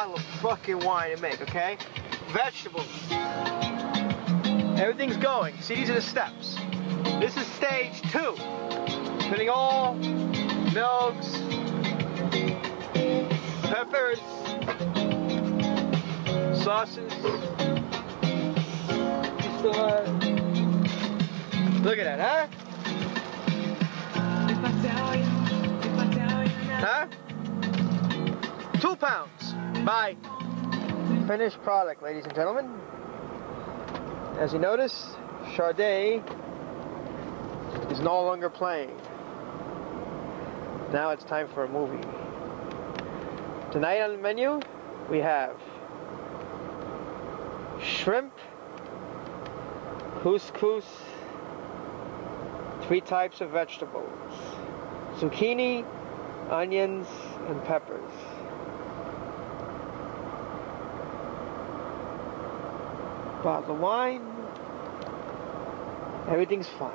bottle of fucking wine to make, okay? Vegetables. Everything's going. See, these are the steps. This is stage 2. Putting all milks, peppers, sauces. Look at that, huh? Huh? 2 pounds. Bye. Finished product, ladies and gentlemen. As you notice, Sade is no longer playing. Now it's time for a movie. Tonight on the menu, we have shrimp, couscous, 3 types of vegetables, zucchini, onions, and peppers. Bottle of wine. Everything's fine.